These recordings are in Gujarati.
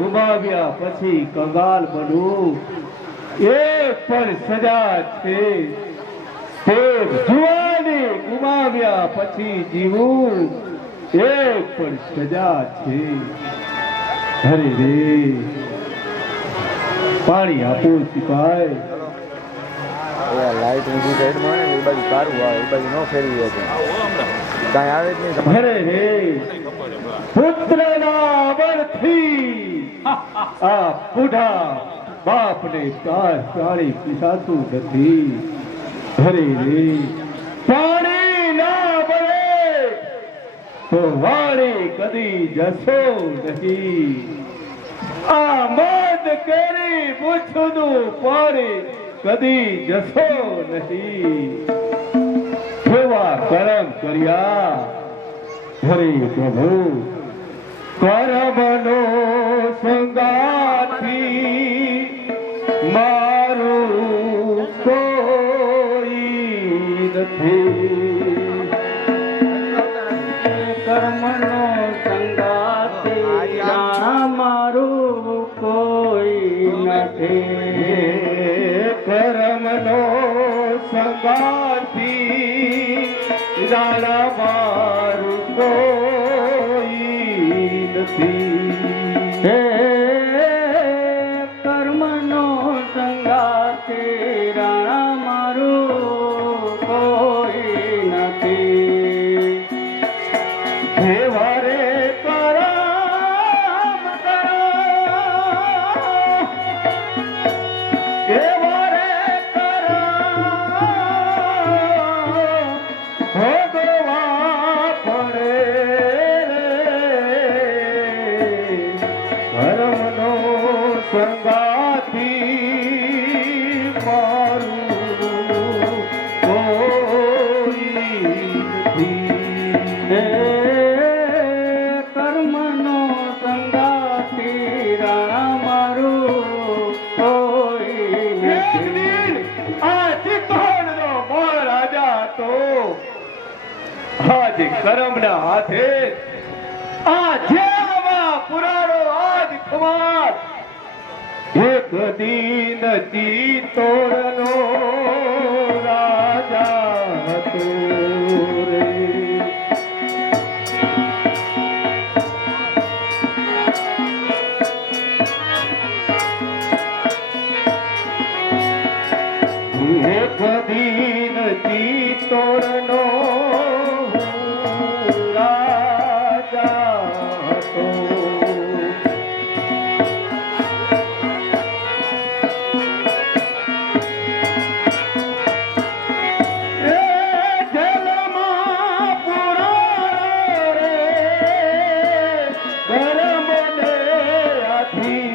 ગુમાવ્યા પછી કંગાલ બનવું એ પણ સજા છે. તે જુવાની ગુમાવ્યા પછી જીવવું એ પણ સજા છે. હરે રે પાણી આપો સિપાઈ. લાઈટ ઊંધી સાઈડમાં ને એ બાજુ સારું આવે, એ બાજુ ન ફેરવી શકે, કાંઈ આવે જ નહીં. હરે રે પુત્રના બળથી આ બુઢા બાપને કાળી પીસાતું નથી. હરે રે પાણી ના બળે તો વાણી કદી જશો નહીં. આ મદ કરી મૂછનું પાણી કદી જશો નહીં. કેવા કર્મ કર્યા હરે પ્રભુ. કર્મનો સંગાથી મારું કોઈ નથી. કર્મનો સંગાથી મારું કોઈ નથી. કર્મનો સંગાથી જાણા મારું કોઈ નથી. હે કર્મનો સંગાથી રાણા મારું કોઈ નથી. દેવારે કરમ કરો, દેવારે કરમ ભોગવા પડે રે. કર્મનો સંગાથી મારું કોઈ નથી. હે કર્મનો સંગાથી રાણા મારું કોઈ નથી. આ ચિત્તોડનો મોળ રાજા તો આજ કરમના હાથે આ જેવા પુરાણો આજ ખુમાર એક દીન ચિત્તોડનો રાજા હતો રે. એક દીન ચિત્તોડનો રાજા હતો. એ જલમાં પુરાણો રે કર્મને આથી.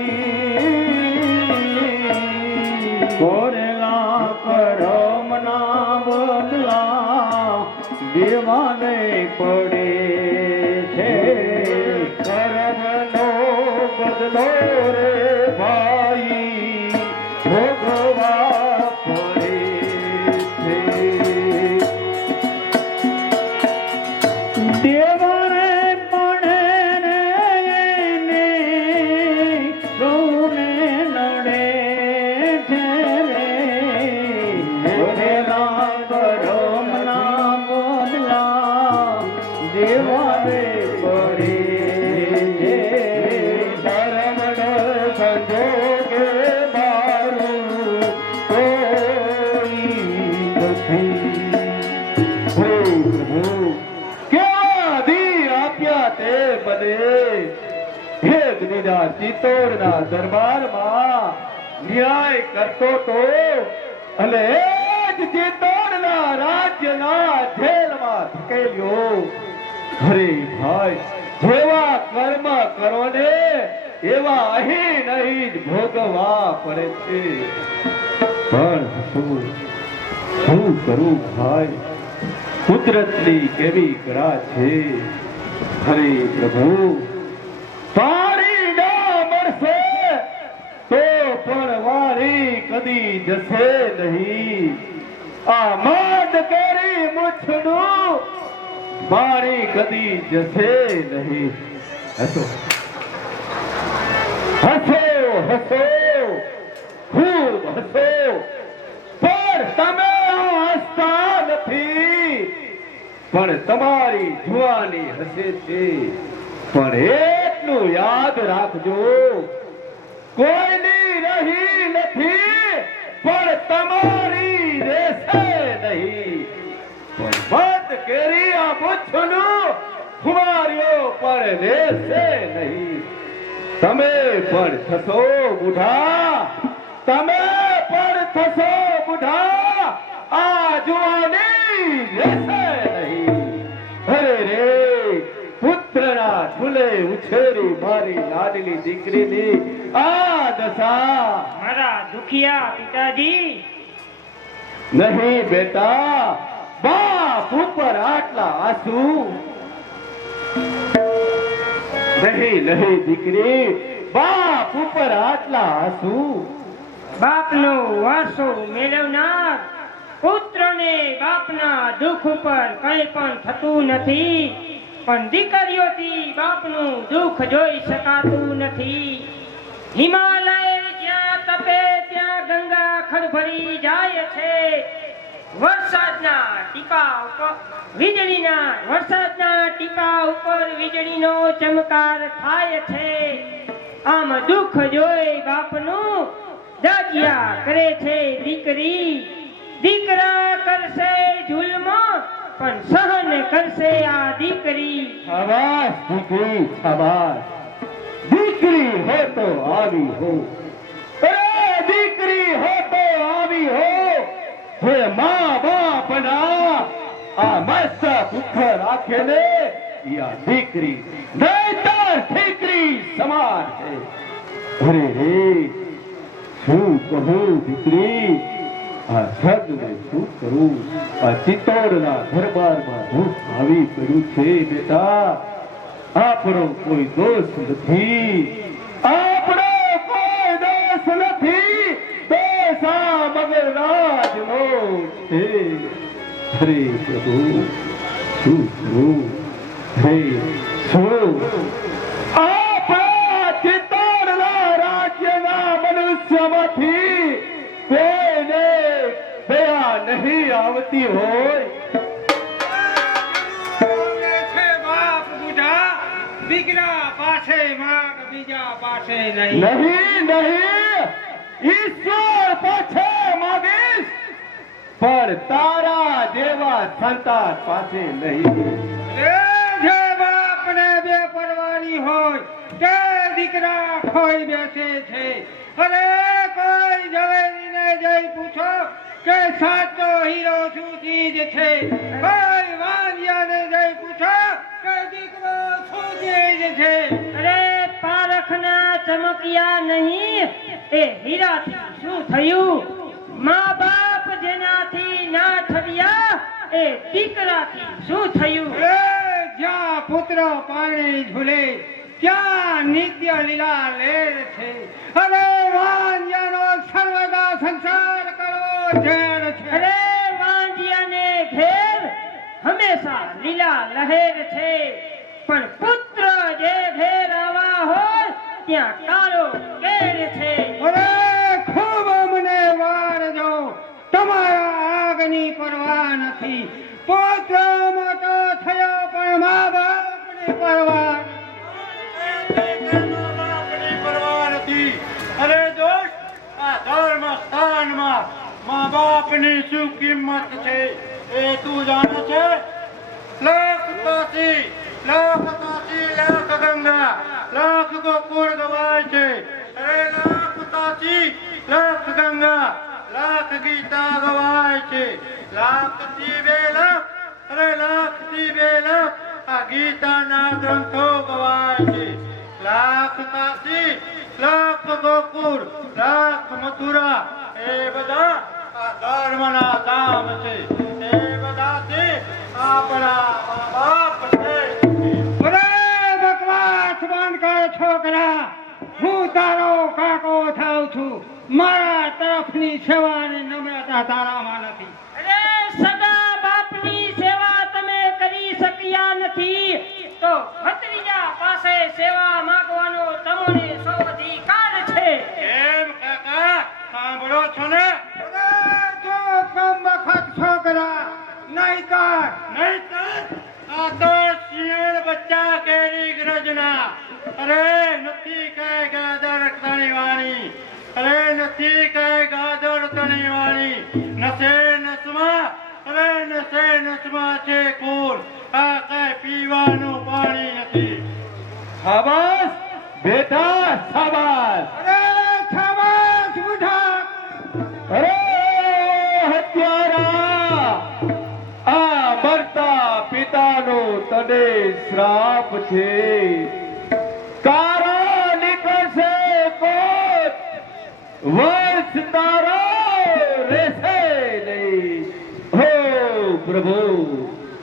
કોરેલા કરમના બદલા દેવાને પડે છે. કર્મનો બદલો રે ભાઈ ભોગવા પડે છે. દેવાને પડે ને એને સૌને નડે છે રે. કોરેલા કરમના બદલા દેવાને પડે છે. ધર્મનો સંજોગે મારું કોઈ નથી. હે પ્રભુ કેવા દી આપ્યા તે મને. એક દીના ચિત્તોડના દરબારમાં ન્યાય કરતો તો અને એ જ ચિત્તોડના રાજ્યના જેલમાં ધકેલ્યો. હરે ભાઈ જેવા કર્મ કરો ને એવા અહીં નહીં જ ભોગવા પડે છે. પણ શું કરું ભાઈ, કુદરતની કેવી કળા છે. હરે પ્રભુ પાણી ના મળશે તો પણ વારી કદી જશે નહીં. આ માંડ કરી મૂછનું પાણી કદી જશે નહીં. હતો પણ તમારી જુવાની હશે છે. પણ એટલું યાદ રાખજો, કોઈની રહી નથી પણ તમારી રહેશે નહીં. પણ બંધ કરી આ મૂછનું ખુમારીઓ પણ રહેશે નહીં. તમે પણ થશો બુઢા, તમે પણ થશો બુઢા, આ જુવાની રહેશે નહીં. અરે રે, પુત્રના ઠુલે ઉછેરી મારી લાડલી દીકરીની આ દશા. મારા દુખિયા પિતાજી, નહીં બેટા, બાપ ઉપર આટલા આંસુ નહીં. નહીં દીકરી, બાપ ઉપર આટલા આંસુ. બાપનો વારસો મેળવનાર પુત્રને બાપના દુઃખ ઉપર કંઈ પણ થતું નથી, પણ દીકરીઓથી બાપનું દુઃખ જોઈ શકાતું નથી. હિમાલય જ્યાં તપે ત્યાં ગંગા ખડભરી જાય છે. વરસાદના ટીપા ઉપર વીજળીનો ચમકાર થાય છે. આમ દુઃખ જોઈ બાપનું દાજ્યા કરે છે દીકરી. દીકરા કરશે જુલ્મ પણ સહન કરશે આ દીકરી. શાબાશ દીકરી, શાબાશ. દીકરી હો તો આવી હો, અરે દીકરી હો તો આવી હો. જે મા બાપના આ મસ્ત પુત્ર રાખે ને ઈ આ દીકરી નહીતર ઠીકરી સમાન છે. અરે રે, શું કહું દીકરી, આ જગને શું કરું? આ ચિત્તોડના દરબારમાં દુઃખ આવી પડ્યું છે બેટા. આપણો કોઈ દોષ નથી, આપણો કોઈ દોષ નથી. દોષ આ મગરરાજનો છે. હરે પ્રભુ, શું કરું? હે શું આપણા ચિત્તોડના રાજ્યના મનુષ્યમાંથી કોઈને દયા નહીં આવતી હોય? દીકરા પાસે માગ, બીજા પાસે નહીં. નહીં નહીં, ઈશ્વર પાસે માગીશ, પણ તારા જેવા સંતાન પાસે નહીં. જે બાપને બે પરવારી હોય તે દીકરા ખોઈ બેસે છે. અરે કોઈ ઝવેરીને જઈ પૂછો કે સાચો હીરો શું ચીજ છે. કોઈ વાંજિયાને જઈ પૂછો કે દીકરો શું ચીજ છે. અરે પારખના ચમકિયા નહીં, એ હીરાથી શું થયું? મા બાપ જેનાથી ના ઠર્યા એ દીકરાથી શું થયું? જ્યાં પુત્ર પાણી ઝૂલે ત્યાં નિત્ય લીલા લેર છે. અરે વાંજિયાનો સર્વદા સંસાર કરો ઝેર છે. અરે વાંજિયાને ઘેર હંમેશા લીલા લહેર છે, પણ પુત્ર જે ઘેર આવા હોય ત્યાં કાળો કેર છે. અરે ખૂબ મને વારજો, તમારા આગની પરવા નથી. પુત્ર મોટો થયો પણ મા બાપની પરવા નથી. અરે દોસ્ત, આ ધર્મ સ્થાનમાં મા બાપની શું કિંમત છે એ તું જાણે છે? લાખ કાશી, લાખ ગંગા, લાખ ગોકુળ ગવાય છે. અરે લાખ કાશી, લાખ ગંગા, લાખ ગીતા ગવાય છે. લાખથી 2 લાખ, અરે લાખથી 2 લાખ આ ગીતાના ગ્રંથો ગવાય છે. લાખ કાશી, લાખ ગોકુળ, લાખ મથુરા એ બધા આ ધર્મના ધામ છે. એ બધાથી આપણા મા બાપ છે. અરે બકવાસ બંધ કર છોકરા, હું તારો કાકો થાઉં છું. મારા તરફની સેવા અને નમ્રતા તારામાં નથી. અરે સગા બાપની સેવા તમે કરી શક્યા નથી તો ભત્રીજા પાસે સેવા માંગવાનો તમને સૌ અધિકાર છે. એમ કાકા, સાંભળો છો ને? અરે જો કમ વખત છોકરા નહીં કર, નહીં કર. અરે નથી કે ગાદર તણી વાણી, અરે નથી કે ગાદર તણી વાણી, નસે નસમાં, અરે નસે નસમાં છે કુલ, આ કઈ પીવાનું પાણી નથી. શાબાશ બેટા શાબાશ. અરે શાબાશ બુઢા. અરે હત્યારા, આ મરતા પિતાનો તને શ્રાપ છે. તારા નીકળશે કોટ, વર્ષ તારા રહેશે નહીં. હો પ્રભુ.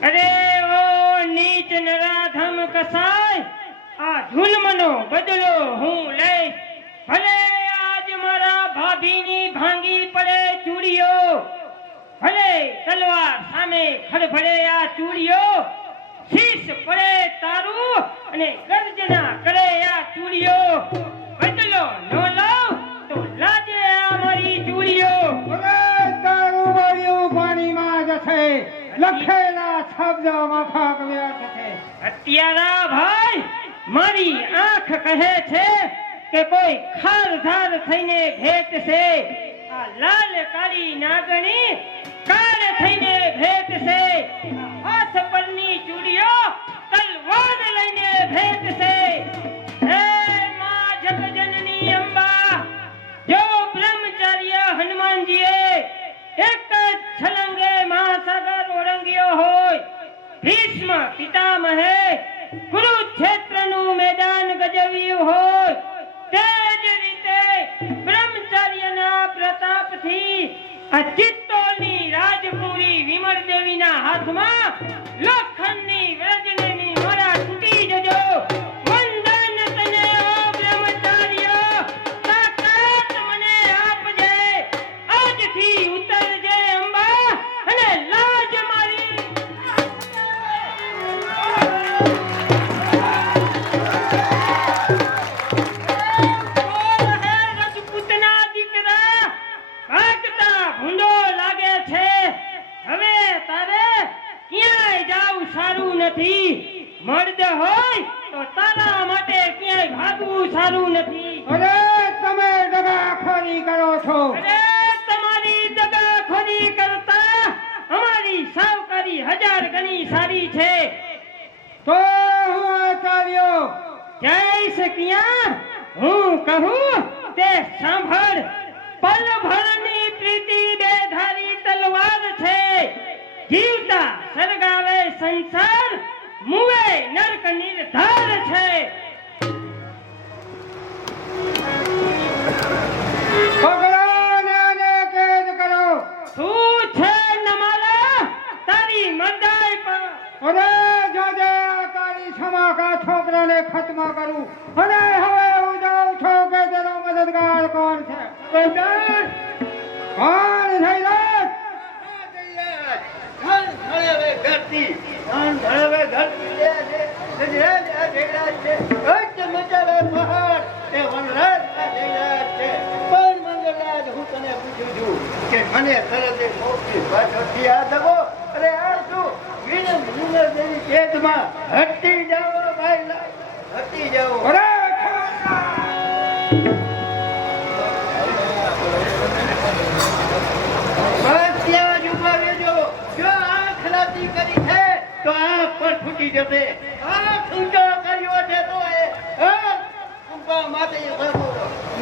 અરે ઓ નીચ નરાધમ કસાય, આ જુલ્મનો બદલો હું લઈશ. ભલે આજ મારા ભાભીની ભાંગી પડે ચૂડીઓ, ભલે તલવાર સામે ખડભડે આ ચૂડીઓ, શીશ પડે તારું અને ગર્જના કરે આ ચૂડીઓ. બદલો ન લઉં તો લાજે આ મારી ચૂડીઓ. અરે તારું વાળ્યું પાણીમાં જશે, લખેલા શબ્દ મફાક વ્યર્થ છે. હત્યારા ભાઈ, મારી આંખ કહે છે કે કોઈ ખારધાર થઈને ભેટશે. આ લાલ કાળી નાગણી કાળ થઈને ભેટશે. હાથ પરની ચૂડીઓ તલવાર લઈને ભેટશે. હે માં જગજનની અંબા, જો બ્રહ્મચાર્ય હનુમાનજીએ એક જ છલંગે મહાસાગર ઓળંગ્યો હોય, ભીષ્મ પિતામહે કુરુક્ષેત્રનું મેદાન ગજવ્યું હોય, તે જ રીતે બ્રહ્મચાર્યના પ્રતાપથી આ ચિત્તોડની રાજપુરી વિમળ દેવીના હાથમાં લોખંડની વ્રજનેની મોરા તૂટી જજો. વંદન તને ઓ બ્રહ્મચાર્ય, તાકાત મને આપજે. આજથી ઉતરજે અંબા અને લાજ મારી. રાજપૂતના દીકરા, ભાગતા ભૂંડો લાગે છે. હવે તારે ક્યાંય જાવું સારું નથી. મર્દ હોય તો તારા માટે ક્યાંય ભાગવું સારું નથી. અરે તમે દગાખોરી કરો છો. અરે તમારી દગાખોરી કરતા અમારી સાવકારી 1000 ગણી સારી છે. તો હું આચાર્યો જય સખિયા, હું કહું તે સાંભળ. પલભરની પ્રીતિ બેધારી તલવાર છે. જીવતા સળગાવે સંસાર, મુવે નરક નિર્ધાર છે. પકડો ને આને કેદ કરો. શું છે નમાલા તારી મરદાઈ પર? અરે જોજે આ તારી સમાકા છોકરાને ખત્મ કરું. અને હવે હું જાઉં છું કે તેનો મદદગાર કોણ છે. કોણ થઈ રાત? મને તરત પાછળથી આ દગો, અરે આ શું ખેતમાં હટી જાઓ ભાઈ, હટી જાઓ. અરે બસ ત્યાં જ ઉભા રહેજો. જો આંખ લાતી કરી છે તો આંખ પણ ફૂટી જશે. આંખ ઊંચો કર્યો છે તો એ ઊંચા માટે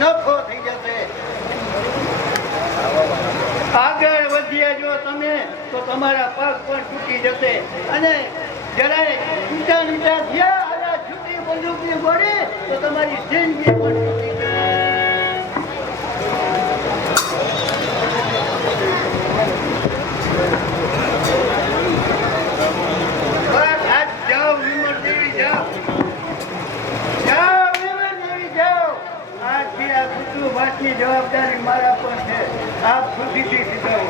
નફો થઈ જશે. આગળ વધ્યા જો તમે તો તમારા પગ પણ તૂટી જશે. અને જરાય ઊંચા ઊંચા થયા અને છૂટી બંદૂકની ગોળી તો તમારી જિંદગી પણ તૂટી જશે. બસ આજ જાઓ વિમળ દેવી, જાઓ જાઓ વિમળ દેવી જાઓ. આજથી આ કુટુંબની જવાબદારી મારા પર છે. આપ ખુશીથી સીધાઓ.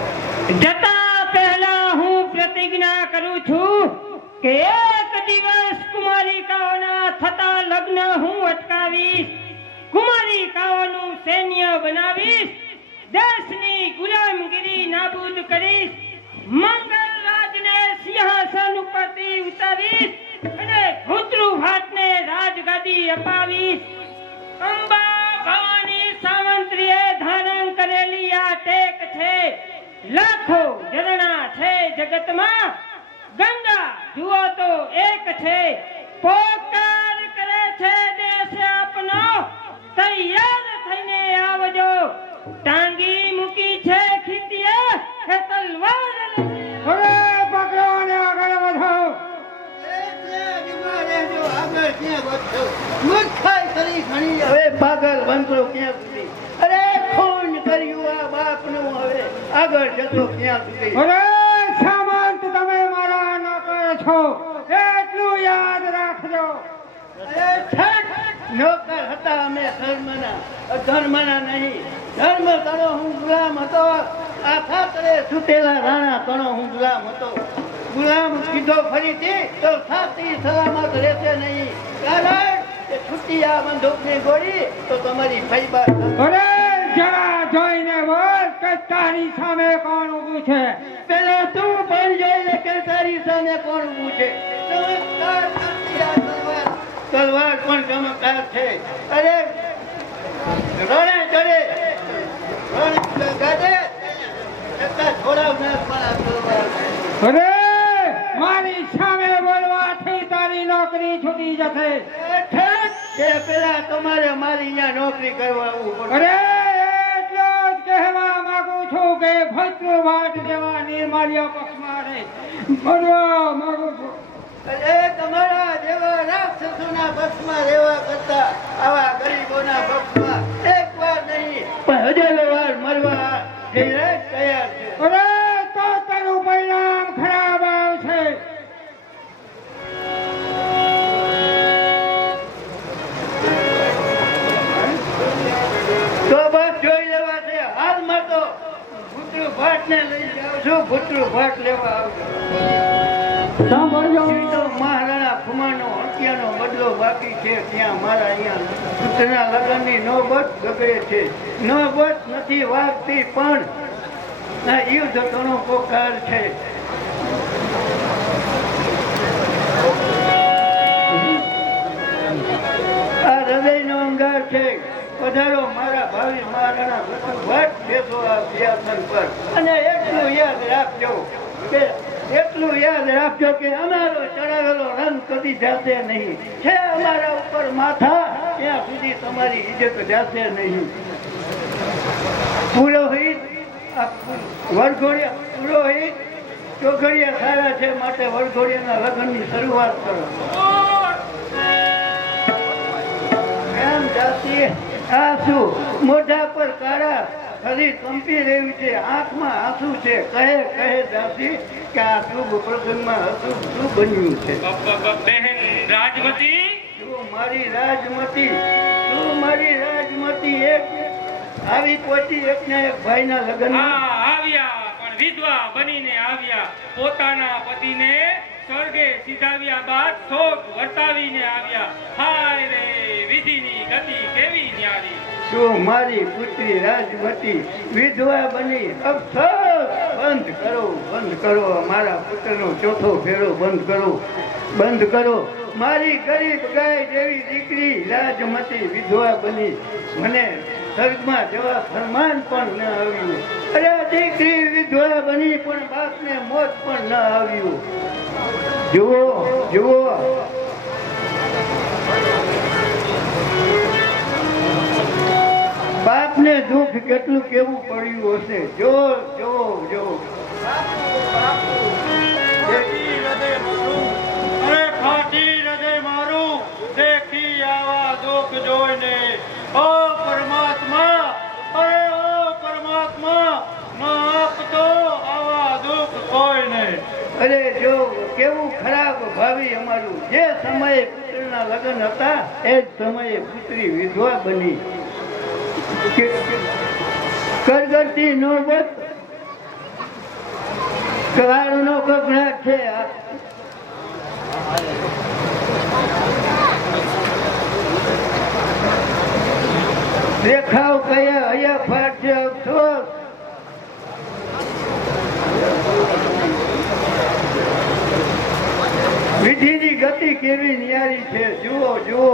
જતા પહેલા હું પ્રતિજ્ઞા કરું છું કે એક દિવસ કુમારિકાઓના થતા લગ્ન હું અટકાવીશ. કુમારિકાઓનું સૈન્ય બનાવીશ. દેશની ગુલામગીરી નાબૂદ કરીશ. મંગલ રાજને સિંહાસન ઉપરથી ઉતારીશ અને ભૂતૃભાટને રાજગાદી અપાવીશ. અંબા ભવાની સાવંત્રીએ ધારણ કરેલી આ ટેક છે. લાખો ઝરણા છે જગતમાં, ગંગા જુઓ તો એક છે. પોકાર કરે છે દેશ આપનો, તૈયાર થઈને આવજો. ટાંગી મૂકી છે ખીતીએ, એ તલવાર લઈને. હવે પકડો અને આગળ વધો. હવે પાગલ વંતરો ક્યાં સુધી? અરે ખૂન કર્યું આ બાપનું, હવે આગળ જતો ક્યાં સુધી? અરે સામંત, તમે મારા નોકર છો, એટલું યાદ રાખજો. અરે છઠ નોકર હતા અમે ધર્મના નહીં. ધર્મ કરો હું ગુલામ હતો, આ ખાતરે છૂટેલા રાણા કરો હું ગુલામ હતો. ગુલામ કીધો ફરીથી તો સાથી સલામત રહેશે નહીં, કારણ કે છૂટી આ બંદૂકની ગોળી તો તમારી ફૈબા. અરે જરા જોઈને બોલ કે તારી સામે કોણ ઊભું છે. પેલા તું પણ જોઈ લે કે તારી સામે કોણ ઊભું છે. ચમત્કાર કરતી આ તલવાર પણ ચમત્કાર છે. અરે રણે ચડે ગાડે છતાં છોડાવનાર પણ આ તલવાર. અરે મારી સામે બોલવાથી તારી નોકરી છૂટી જશે. તે પેલા તમારે મારી અહીંયા નોકરી કરવા આવવું પડે. અરે એટલો જ કહેવા માંગુ છું કે ભદ્રવાટ જેવા નિર્માલ્ય પક્ષમાં રહે બનવા માંગુ છું. અરે તમારા જેવા રાક્ષસોના પક્ષમાં રહેવા કરતા આવા ગરીબોના પક્ષમાં એક વાર નહીં પણ હજારો વાર મરવા જઈને તૈયાર છે. અરે તો તારું પરિણામ ખરાબ આવશે. તો બસ જોઈ લેવા છે. હાલમાં તો ભૂતરું ભાટ ને લઈ જાઉં છું. ભૂતરું ભાટ લેવા આવજો. મહારાણા ખુમાનો હત્યાનો બદલો બાકી છે. ત્યાં મારા અહીંયા પુત્રના લગ્નની નોબત ગગડે છે. નોબત નથી વાગતી પણ આ યુદ્ધ ઘણો પોકાર છે. આ હૃદયનો અંગાર છે. પધારો મારા ભાવિ મહારાણા ભટ્ટ બેસો આ સિંહાસન પર. અને એટલું યાદ રાખજો કે અમારો ચડાવેલો રંગ કદી જશે નહીં. છે અમારા ઉપર માથા ત્યાં સુધી તમારી ઇજ્જત જશે નહીં. પુરોહિત ચોઘડિયા સારા છે માટે વરઘોડિયાના લગ્નની શરૂઆત કરો. એમ જાતી આ શું મોઢા પર કાળા શરીર કંપી રહ્યું છે, આંખમાં આંસુ છે. કહે દાસી કે આ શુભ પ્રસંગમાં અશુભ શું બન્યું છે? બહેન રાજમતી, તું મારી રાજમતી એક આવી પહોંચી એકને એક ભાઈના લગ્ન. આવ્યા પણ વિધવા બનીને આવ્યા. પોતાના પતિને સ્વર્ગે સીધાવ્યા બાદ શોક વર્તાવીને આવ્યા. હાય રે વિધિની ગતિ કેવી ન્યારી. શું મારી પુત્રી રાજમતી વિધવા બની? અફસોસ. બંધ કરો મારા પુત્રનો ચોથો ફેરો બંધ કરો. મારી ગરીબ ગાય જેવી દીકરી રાજમતી વિધવા બની. મને સ્વર્ગમાં જવા ફરમાન પણ ન આવ્યું. અરે દીકરી વિધવા બની પણ બાપને મોત પણ ન આવ્યું. જુઓ બાપને દુઃખ કેટલું કેવું પડ્યું હશે. જો ફાટી હૃદય મારું દેખી આવા દુઃખ જોઈને. ઓ પરમાત્મા, ન આપતો આવા દુઃખ કોઈને. અરે જો કેવું ખરાબ ભાવિ અમારું. જે સમયે પુત્રના લગ્ન હતા એ જ સમયે પુત્રી વિધવા બની. કરગરતી નોબત કાળનો કકડાટ છે. દેખાવ કયા હૈયા ફાટ છે. અફસોસ. વિધિની ગતિ કેવી ન્યારી છે. જુઓ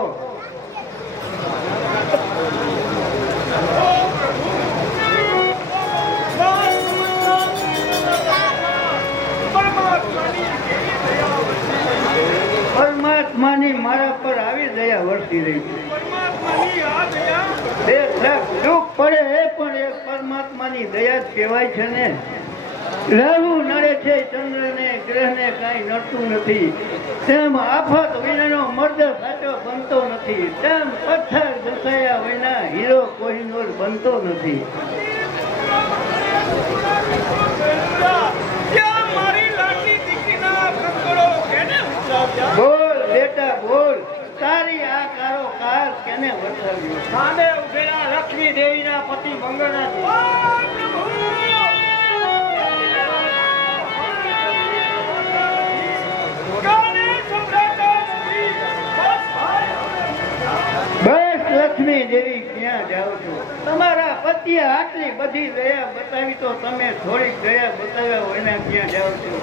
પરમાત્માની મારા પર આવી દયા વરસી રહી છે. બે લાખ દુઃખ પડે એ પણ એક પરમાત્માની દયા જ કહેવાય છે ને. રાહુ નડે છે ચંદ્રને ગ્રહને કાંઈ નડતું નથી. તેમ આફત વિનાનો મર્દ સાચો બનતો નથી. તેમ પથ્થર ઘસાયા વિના હીરો કોહિનૂર બનતો નથી. બોલ બેટા બોલ, તારી આ કારો કાર કેને વરસાવ્યો? સામે ઉભેલા લક્ષ્મી દેવીના પતિ મંગળનાથ. બસ લક્ષ્મી દેવી ક્યાં જાઓ છો? તમારા પતિએ આટલી બધી દયા બતાવી તો તમે થોડીક દયા બતાવ્યા વિના ક્યાં જાઓ છો?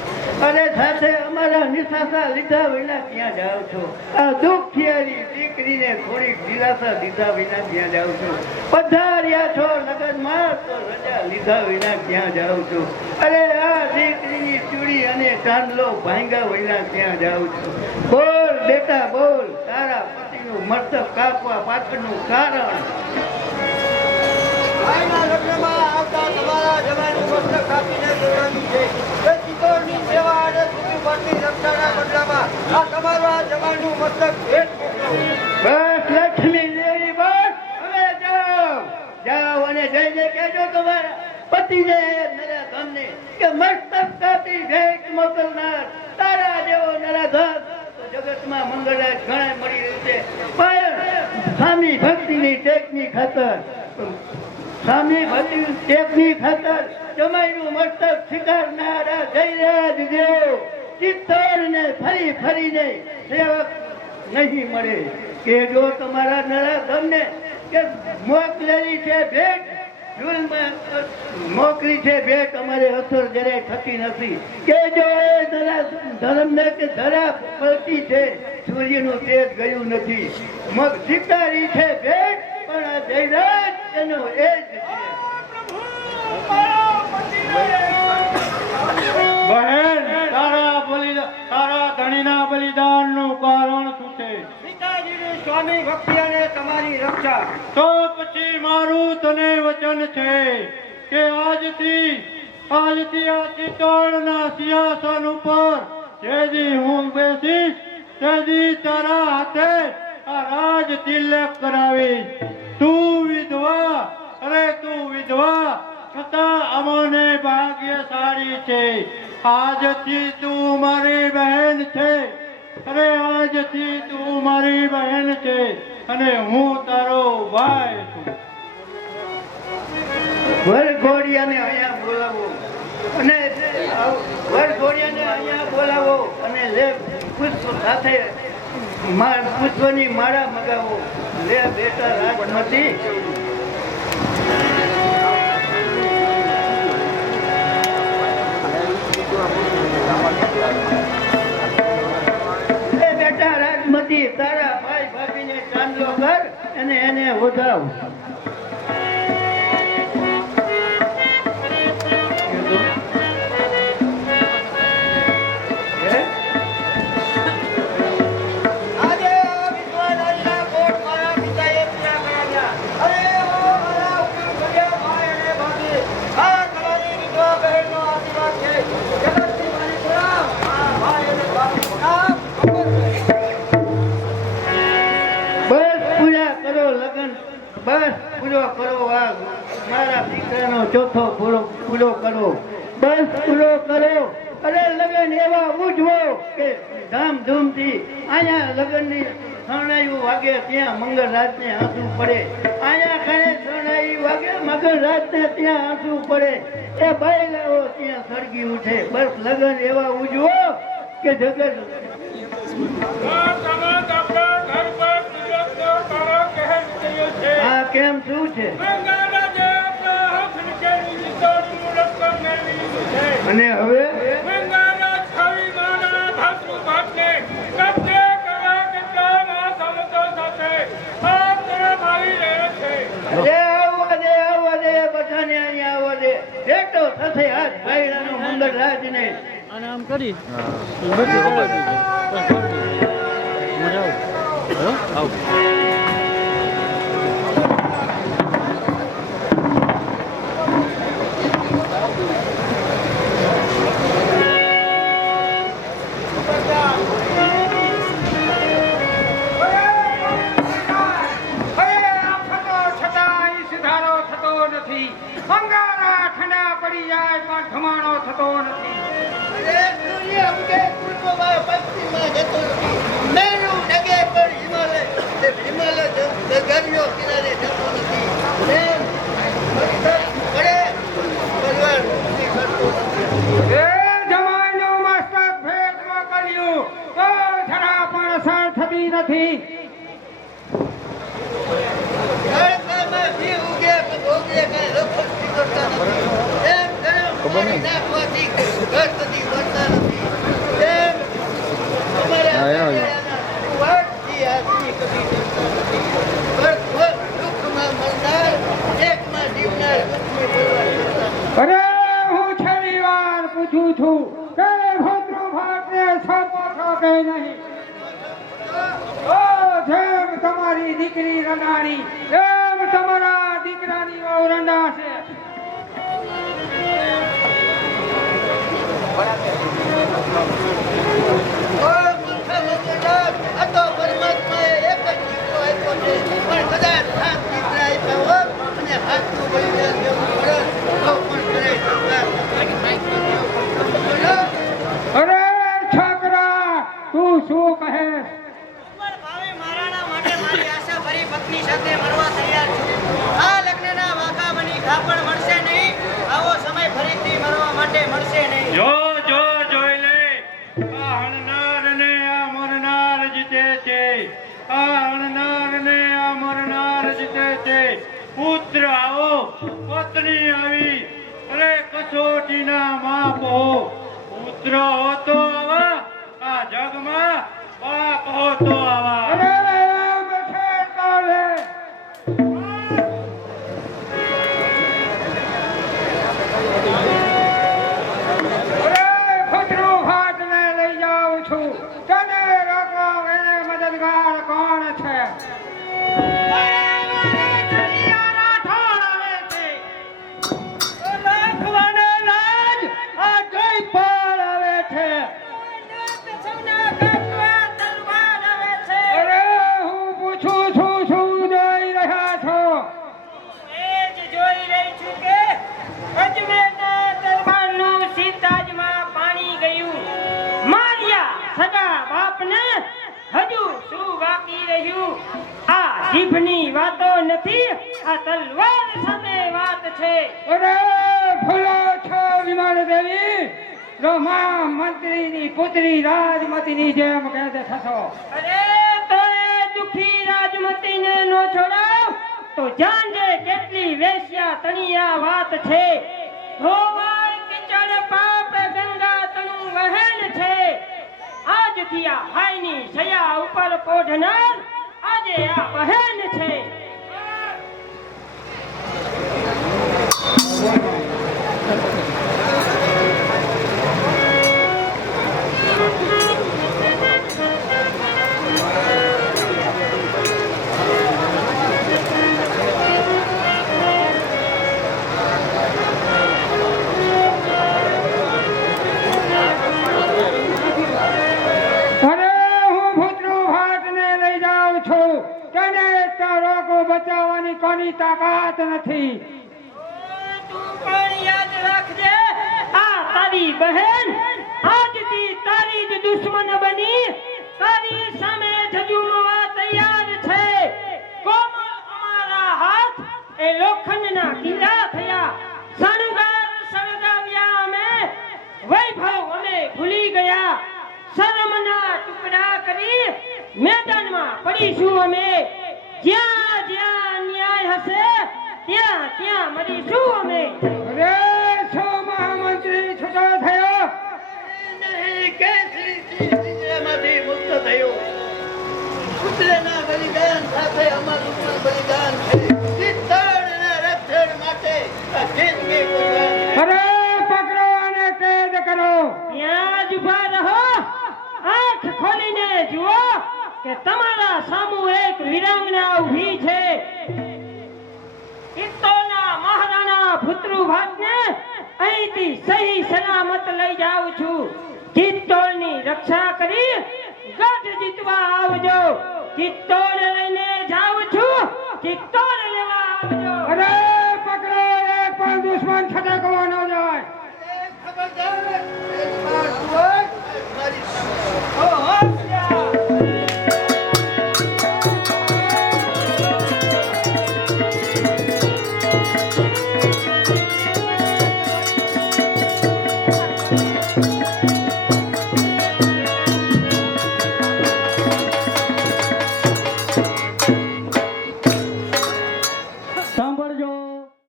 અને સાથે અમારા નિશાસા લીધા વિના ક્યાં જાઓ છો? આ દુઃખિયારી દીકરીને થોડીક દિલાસા દીધા વિના ક્યાં જાઓ છો? પધાર્યા છો લગ્નમાં તો રજા લીધા વિના ક્યાં જાઓ છો? અરે આ દીકરીની ચૂડી અને ચાંદલો ભાંગ્યા વિના ક્યાં જાઓ છો? બોલ બેટા બોલ, તારા પતિનું મસ્તક કાપવા પાછળનું કારણ? ભાઈના લગ્નમાં આવતા તમારા જવાનું મસ્તક કાપીને દેવાની છે. એ ચિત્તોડની સેવા અને પૃથ્વી રક્ષાના બદલામાં આ તમારું આ જવાનું મસ્તક ભેટ મોકલો. બસ લક્ષ્મી દેવી બસ, હવે જાઓ જાઓ અને જઈને કહેજો તમારા પતિને નરાધમને કે મસ્તક કાપી ભેટ મોકલનાર તારા જેવો નરાધમ જગતમાં મંગળરાજ ઘણા મળી રહ્યું છે. પણ સ્વામી ભક્તિની ટેકની ખાતર જમાઈનું મસ્તક સ્વીકારનારા જયરાજ દેવ ચિત્તોડને ફરી ફરીને સેવક નહીં મળે. કે જો તમારા નરાધમને કે મોકલેલી છે ભેટ મોકલી છે ભેટ અમારે અસર જરાય થતી નથી. કે જો ધર્મને કે ધરા પલટી છે, સૂર્યનું તેજ ગયું નથી. મગ સ્વીકારી છે ભેટ પણ આ જયરાજ એનો એ જ છે. બહેન, તારા ધણીના બલિદાનનું કારણ શું છે? પિતાજીની સ્વામી ભક્તિ અને તમારી રક્ષા. તો પછી મારું તને વચન છે કે આજથી આ ચિત્તોડના સિંહાસન ઉપર જેથી હું બેસીશ તેથી તારા હાથે આ રાજ તિલક કરાવીશ. તું વિધવા છતાં અમને ભાગ્યશાળી છે. આજથી તું મારી બહેન છે. અરે આજથી તું મારી બહેન છે અને હું તારો ભાઈ છું. વરઘોડિયાને અહીંયા બોલાવો અને બોલાવો અને લે પુષ્પ સાથે પુષ્પની માળા મગાવો. લે બેટા રાજમતી, તારા ભાઈ ભાભીને ચાંદલો કર અને એને વધાવ. આજે આ વિદ્વાન હરિના કોટ મારા પિતાએ પૂરા કરાવ્યા. અરે ઓ મારા ઉકળભર્યા ભાઈ અને ભાભી, આ તમારી વિધવા બહેનનો આશીર્વાદ છે. જગતની મારી પ્રણામ. આ ભાઈ અને ભાભી પ્રણામ. બસ પૂરો કરો. આ મારા દીકરાનો ચોથો પૂરો કરો. બસ પૂરો કરો. અરે લગ્ન એવા ઉજવો કે ધામધૂમથી. અહીંયા લગ્નની શરણાઈઓ વાગે ત્યાં મંગળરાજને આંસુ પડે. અહીંયા ખાને શરણાઈ વાગે મંગળરાજને ત્યાં આંસુ પડે. એ બૈલાઓ ત્યાં સળગી ઉઠે. બસ લગ્ન એવા ઉજવો કે જગત આ કેમ શું છે? અને હવે સાથે મહારાજને અને આમ કરી બધું ખબર પડી ગઈ. હું આવું. અંગારા ઠંડા પડી જાય પણ ધમાણો થતો નથી. અરે સૂર્ય ઉગે પૂર્વમાં પશ્ચિમમાં જતો નથી. મેરુ ડગે પર હિમાલય દરિયો કિનારે જતો નથી. એમ પડે પરિવાર નથી કરતો નથી. એ જમાઈનું મસ્તક ભેટમાં કર્યું તો જરા પણ અસર થતી નથી. ગાળકામાં ઘી ઉગે પણ ભોગે કાંઈ લોકો સ્વીકારતા નથી. એમ ગરમ પાણી નાખવાથી ઘર સુધી બનતા નથી. એમ અમારા વાડિયાના વાટથી હાથની કદી જમતા નથી. દુઃખમાં મરનાર એકમાં જીવનાર દુઃખની પરવા કરતા નથી. અરે હું છેલ્લી વાર પૂછું છું કે ભદ્રુ ભાટને છાપો છો કે નહીં? ઓ જેમ તમારી દીકરી રંડાણી એમ તમારા દીકરાની વહુ રંડાશે. ઓ મૂર્ખા મગજદાર, આ તો પરમાત્માએ એક જ દીકરો આપ્યો છે. પણ કદાચ 7 દીકરા આપ્યા હોત અને હાથનું બલિદાન દેવું પડત તો પણ કરાઈ શકત. અરે છોકરા તું શું કહેશ? ભાવે મહારાણા માટે મારી આશા ભરી પત્ની સાથે મરવા તૈયાર છું. આ લગ્નના વાંકા બની ખાપણ મળશે નહીં. આવો સમય ફરીથી મરવા માટે મળશે નહીં. જોઈ લે આ હણનાર ને આ મરનાર જીતે છે. આ હણનાર ને આ મરનાર જીતે છે. પુત્ર આવો પત્ની આવી અરે કસોટીના માપ હો. પુત્ર હોતો આવા આ જગમાં બાપ હોતો આવા. અરે એમ છે તારે. અરે ભદ્રુ ભાટને લઈ જાઉં છું. તને રોકો એને મદદગાર કોણ છે? રાખવાને લાજ આ જયપાલ આવે છે. અરે હું પૂછું છું શું જોઈ રહ્યા છો? એ જ જોઈ રહી છું કે અજમેરના દરબારનું સીતાજમાં પાણી ગયું. માર્યા સગા બાપને હજુ શું બાકી રહ્યું? આ જીભની વાતો નથી, આ તલવાર સાથે વાત છે. અરે ભૂલો છો વિમલ દેવી, બ્રહ્મા મંત્રીની પુત્રી રાજમતીની જેમ કેદ થશો. અરે તો એ દુખી રાજમતીને નો છોડાવ તો જાણજે કેટલી વેશ્યા તણિયા વાત છે. ધોવાય કિચડ પાપ ગંગા તણું વહેન છે. આજથી આ હાઈની છયા ઉપર પોઢનાર આજે આ બહેન છે. બચાવવાની કોની તાકાત નથી. તું પણ યાદ રાખજે આ તારી બહેન આજથી તારી જ દુશ્મન બની તારી સામે ઝઝુમવા તૈયાર છે. કોમળ અમારા હાથ એ લોખંડના કીડા થયા. શણગાર સળગાવ્યા અમે, વૈભવ અમે ભૂલી ગયા. શરમના ટુકડા કરી મેદાનમાં પડીશું અમે. જ્યાં જ્યાં ન્યાય હશે ત્યાં ત્યાં મરીશું અમે. અરે છો મહામંત્રી છૂટો થયો? નહીં, કેસરી પિંજરામાંથી મુક્ત થયો. પુત્રના બલિદાન સાથે અમારું પણ બલિદાન છે. સિદ્ધાર્થના રક્ષણ માટે આ જિંદગી કુરબાન. અરે પકડો અને કેદ કરો. કે તમારા સામુ એક વીરાંગના ઊભી છે. ચિત્તોડના મહારાણા ભૂતૃભાતને અહીંથી સહી સલામત લઈ જાઉં છું. ચિત્તોડની રક્ષા કરી ગઢ જીતવા આવજો. ચિત્તોડ લઈને જાઉં છું. ચિત્તોડ લેવા આવજો. અરે પકડો, એક પણ દુશ્મન છટકવા ન જાય. ખબરદાર, એક વાર જુઓ, મારી સામે. ઓહો,